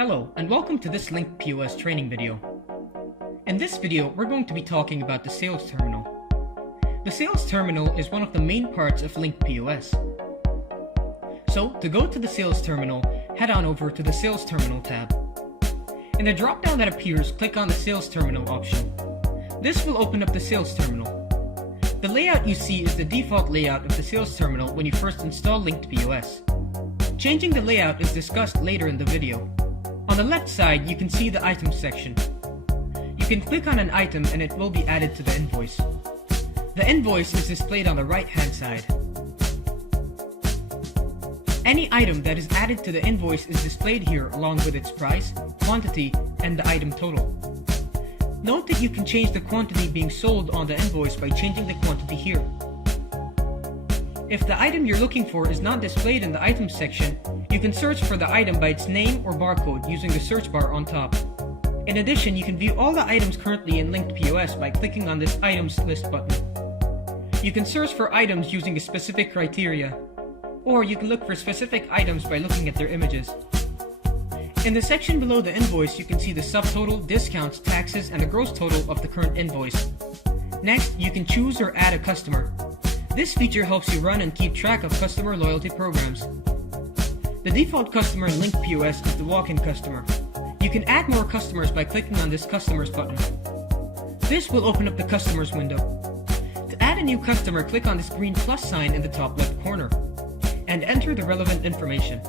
Hello, and welcome to this Linked POS training video. In this video, we're going to be talking about the sales terminal. The sales terminal is one of the main parts of Linked POS. So, to go to the sales terminal, head on over to the Sales Terminal tab. In the drop-down that appears, click on the Sales Terminal option. This will open up the sales terminal. The layout you see is the default layout of the sales terminal when you first install Linked POS. Changing the layout is discussed later in the video. On the left side, you can see the Items section. You can click on an item and it will be added to the invoice. The invoice is displayed on the right-hand side. Any item that is added to the invoice is displayed here along with its price, quantity, and the item total. Note that you can change the quantity being sold on the invoice by changing the quantity here. If the item you're looking for is not displayed in the Items section, you can search for the item by its name or barcode using the search bar on top. In addition, you can view all the items currently in Linked POS by clicking on this Items List button. You can search for items using a specific criteria, or you can look for specific items by looking at their images. In the section below the invoice, you can see the subtotal, discounts, taxes, and the gross total of the current invoice. Next, you can choose or add a customer. This feature helps you run and keep track of customer loyalty programs. The default customer in Linked POS is the walk-in customer. You can add more customers by clicking on this Customers button. This will open up the Customers window. To add a new customer, click on this green plus sign in the top left corner and enter the relevant information.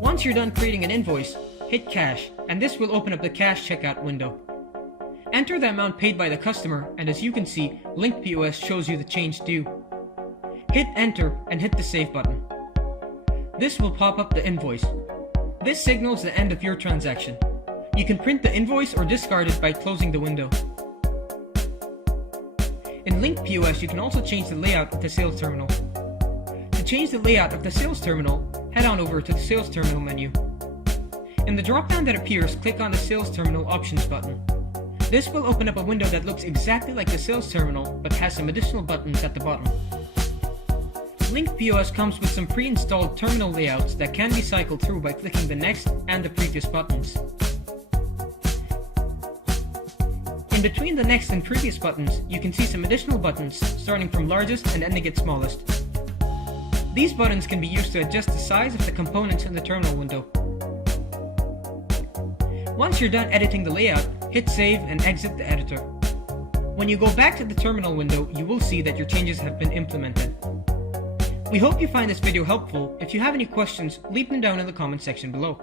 Once you're done creating an invoice, hit Cash, and this will open up the Cash checkout window. Enter the amount paid by the customer, and as you can see, Linked POS shows you the change due. Hit Enter and hit the Save button. This will pop up the invoice. This signals the end of your transaction. You can print the invoice or discard it by closing the window. In Linked POS, you can also change the layout of the sales terminal. To change the layout of the sales terminal, head on over to the Sales Terminal menu. In the drop-down that appears, click on the Sales Terminal Options button. This will open up a window that looks exactly like the sales terminal but has some additional buttons at the bottom. Linked POS comes with some pre-installed terminal layouts that can be cycled through by clicking the next and the previous buttons. In between the next and previous buttons, you can see some additional buttons starting from largest and ending at smallest. These buttons can be used to adjust the size of the components in the terminal window. Once you're done editing the layout, hit Save and exit the editor. When you go back to the terminal window, you will see that your changes have been implemented. We hope you find this video helpful. If you have any questions, leave them down in the comment section below.